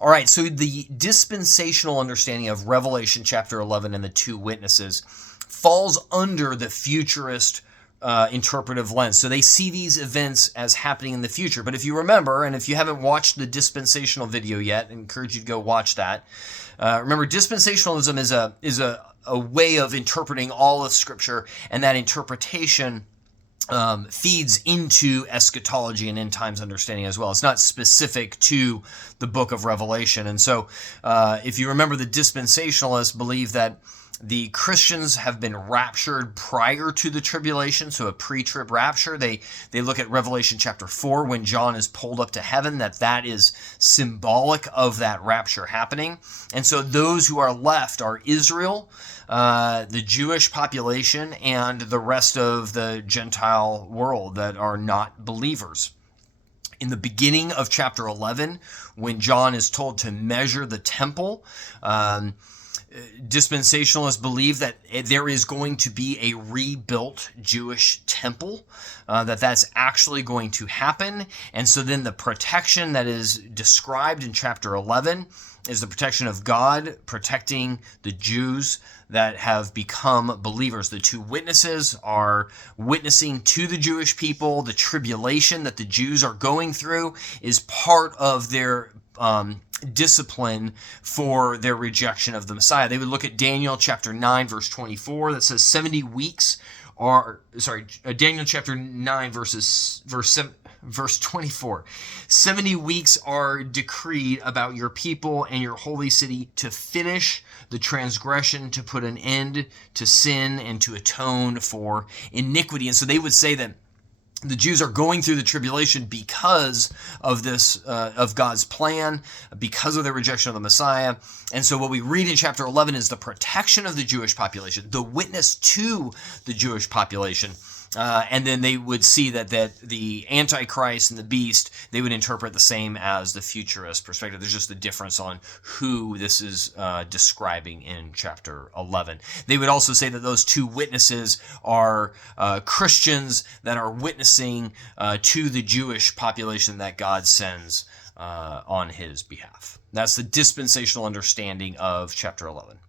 All right, so the dispensational understanding of Revelation chapter 11 and the two witnesses falls under the futurist interpretive lens. So they see these events as happening in the future. But if you remember, and if you haven't watched the dispensational video yet, I encourage you to go watch that. Remember, dispensationalism is a way of interpreting all of Scripture, and that interpretation feeds into eschatology and end times understanding as well. It's not specific to the book of Revelation. And so if you remember, the dispensationalists believe that the Christians have been raptured prior to the tribulation, so a pre-trib rapture. They look at Revelation chapter 4 when John is pulled up to heaven, that is symbolic of that rapture happening. And so those who are left are Israel, the Jewish population, and the rest of the Gentile world that are not believers. In the beginning of chapter 11, when John is told to measure the temple, dispensationalists believe that there is going to be a rebuilt Jewish temple, that's actually going to happen. And so then the protection that is described in chapter 11 is the protection of God protecting the Jews that have become believers. The two witnesses are witnessing to the Jewish people. The tribulation that the Jews are going through is part of their discipline for their rejection of the Messiah. They would look at Daniel chapter 9 verse 24 that says 70 weeks are, Daniel chapter 9 verse 24. 70 weeks are decreed about your people and your holy city to finish the transgression, to put an end to sin, and to atone for iniquity. And so they would say that the Jews are going through the tribulation because of this, of God's plan, because of their rejection of the Messiah. And so what we read in chapter 11 is the protection of the Jewish population, the witness to the Jewish population. And then they would see that the Antichrist and the beast, they would interpret the same as the futurist perspective. There's just a difference on who this is describing in chapter 11. They would also say that those two witnesses are Christians that are witnessing to the Jewish population that God sends on his behalf. That's the dispensational understanding of chapter 11.